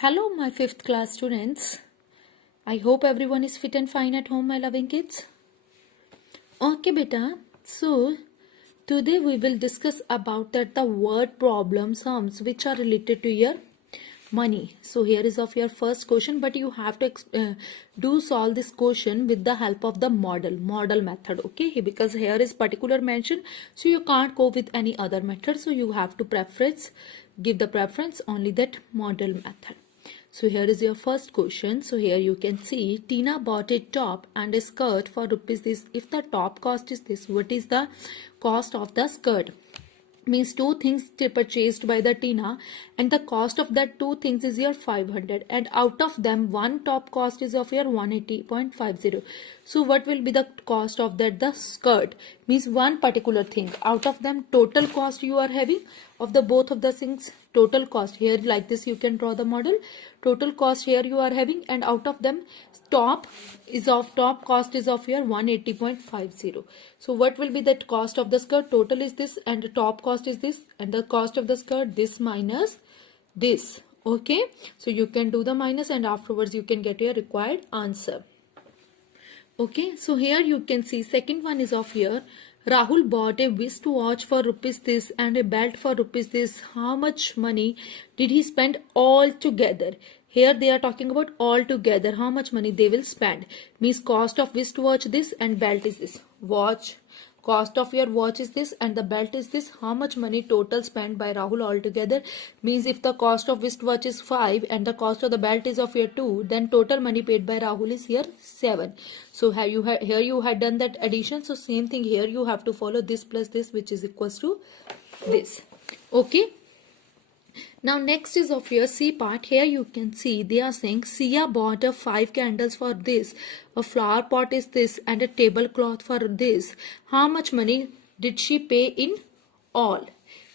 Hello, my fifth class students. I hope everyone is fit and fine at home, my loving kids. Okay, beta. So, today we will discuss about the word problem sums which are related to your money. So, here is of your first question, but you have to do solve this question with the help of the model method. Okay, because here is particular mention, so you can't go with any other method. So, you have to give the preference only that model method. So here is your first question. So here you can see Tina bought a top and a skirt for rupees this. If the top cost is this, what is the cost of the skirt? Means two things purchased by the Tina and the cost of that two things is your 500 and out of them one top cost is of your 180.50. So what will be the cost of that the skirt? Means one particular thing out of them total cost you are having of the both of the things total cost here like this you can draw the model total cost here you are having and out of them top cost is of your 180.50. So what will be that cost of the skirt? Total is this and the top cost is this and the cost of the skirt this minus this. Okay, so you can do the minus and afterwards you can get your required answer. Okay, so here you can see second one is of here. Rahul bought a wristwatch for rupees this and a belt for rupees this. How much money did he spend all together? Here they are talking about all together. How much money they will spend? Means cost of wristwatch this and belt is this. Watch. Cost of your watch is this and the belt is this. How much money total spent by Rahul altogether? Means if the cost of wristwatch is 5 and the cost of the belt is of your 2, then total money paid by Rahul is here 7. So here you had done that addition. So same thing here you have to follow this plus this which is equals to this. Okay. Now next is of your C part. Here you can see they are saying Sia bought a 5 candles for this, a flower pot is this and a tablecloth for this. How much money did she pay in all?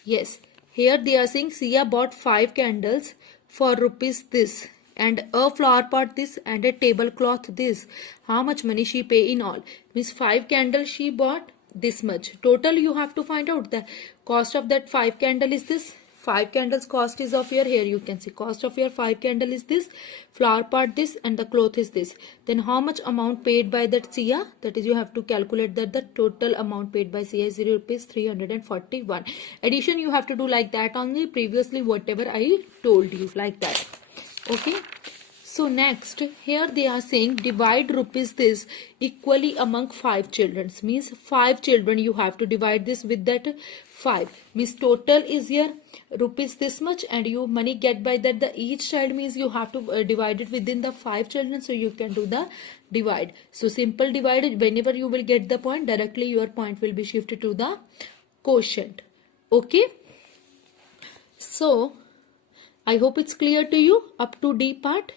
Yes, here they are saying Sia bought 5 candles for rupees this and a flower pot this and a tablecloth this. How much money she pay in all? Means 5 candles she bought this much. Total you have to find out the cost of that 5 candle is this. 5 candles cost is of your here you can see cost of your 5 candle is this, flower pot this and the cloth is this. Then how much amount paid by that Sia? That is you have to calculate that the total amount paid by Sia is rupees 341. Addition you have to do like that only previously whatever I told you like that. Okay. So next here they are saying divide rupees this equally among 5 children. Means 5 children you have to divide this with that 5. Means total is here rupees this much and you money get by that the each child means you have to divide it within the 5 children. So you can do the divide. So simple divide whenever you will get the point directly your point will be shifted to the quotient. Okay. So I hope it's clear to you up to D part.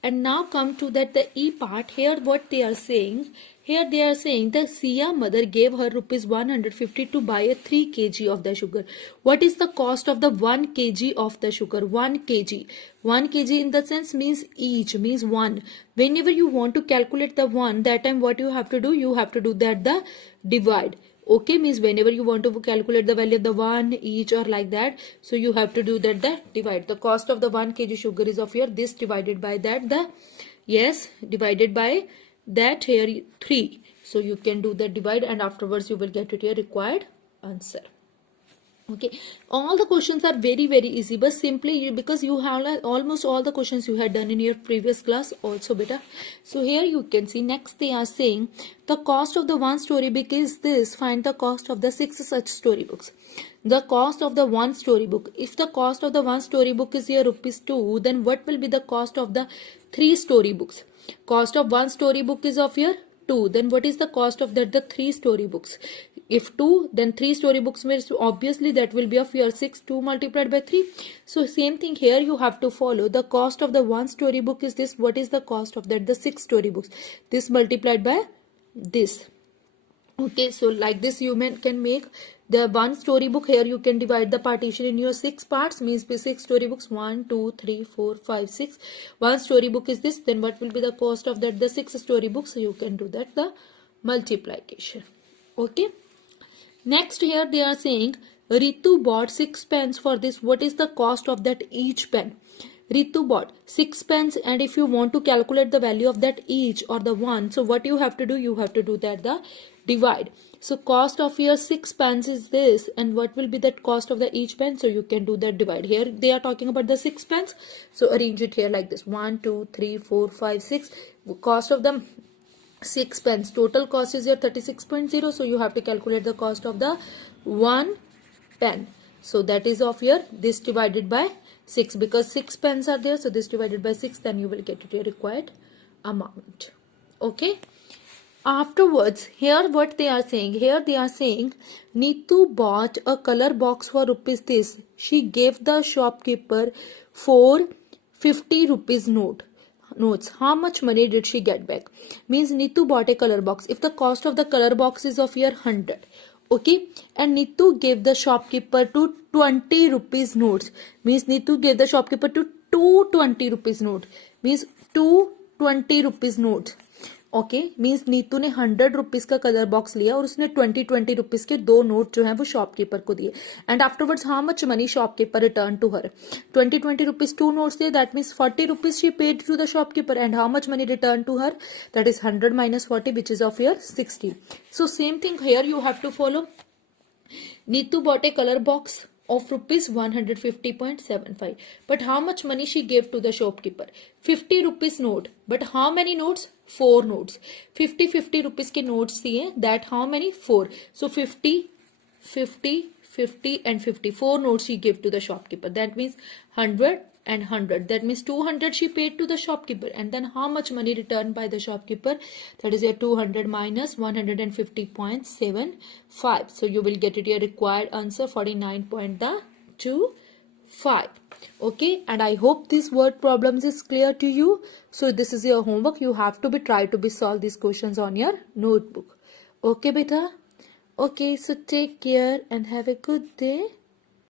And now come to that the E part. Here what they are saying. Here they are saying the Sia mother gave her rupees 150 to buy a 3 kg of the sugar. What is the cost of the 1 kg of the sugar? 1 kg. 1 kg in the sense means each means 1. Whenever you want to calculate the 1 that time what you have to do? You have to do that the divide. Okay, means whenever you want to calculate the value of the 1 each or like that, so you have to do that the divide. The cost of the 1 kg sugar is of here this divided by that the yes divided by that here 3. So you can do the divide and afterwards you will get it your required answer. Okay, all the questions are very easy but simply because you have almost all the questions you had done in your previous class also beta. So here you can see next they are saying the cost of the one storybook is this, find the cost of the 6 such storybooks. The cost of the one storybook, if the cost of the one storybook is here rupees 2, then what will be the cost of the 3 storybooks? Cost of one storybook is of here 2, then what is the cost of that the 3 storybooks? If 2 then 3 storybooks means obviously that will be of your 6, 2 multiplied by 3. So same thing here you have to follow the cost of the one storybook is this, what is the cost of that the 6 storybooks? This multiplied by this. Okay, so like this you can make the one storybook. Here you can divide the partition in your 6 parts means 6 storybooks 1 2 3 4 5 6. One storybook is this, then what will be the cost of that the 6 storybooks? So you can do that the multiplication. Okay. Next here they are saying Ritu bought 6 pens for this. What is the cost of that each pen? Ritu bought 6 pens, and if you want to calculate the value of that each or the one, so what you have to do? You have to do that the divide. So cost of your 6 pens is this, and what will be that cost of the each pen? So you can do that divide. Here they are talking about the 6 pens, so arrange it here like this: 1, 2, 3, 4, 5, 6. Cost of the 6 pens, total cost is your 36.0, so you have to calculate the cost of the 1 pen. So that is of your this divided by 6, because 6 pens are there, so this divided by 6, then you will get your required amount. Okay. Afterwards, here what they are saying, Neetu bought a color box for rupees this. She gave the shopkeeper 450 rupees notes. How much money did she get back? Means Neetu bought a color box. If the cost of the color box is of your 100, okay, and Neetu gave the shopkeeper to 20 rupees notes, means Neetu gave the shopkeeper to 220 rupees note, means 220 rupees notes. Okay, means Neetu ने 100 rupees का colour box लिया और उसने 20 rupees के 2 note जो है वो shopkeeper को दिए. And afterwards how much money shopkeeper return to her? 20 rupees 2 notes दिए, that means 40 rupees she paid to the shopkeeper. And how much money return to her? That is 100 minus 40, which is of your 60. So same thing here you have to follow. Neetu bought a color box of rupees 150.75, but how much money she gave to the shopkeeper? 50 rupees note, but how many notes? 4 notes. 50 rupees के notes दिए, that how many? 4. So 50 and 50, 4 notes she gave to the shopkeeper. That means 100 and 100, that means 200 she paid to the shopkeeper. And then how much money returned by the shopkeeper? That is your 200 minus 150.75. So you will get it your required answer 49.25. Okay, and I hope this word problems is clear to you. So this is your homework. You have to try to solve these questions on your notebook. Okay beta. Okay, so take care and have a good day.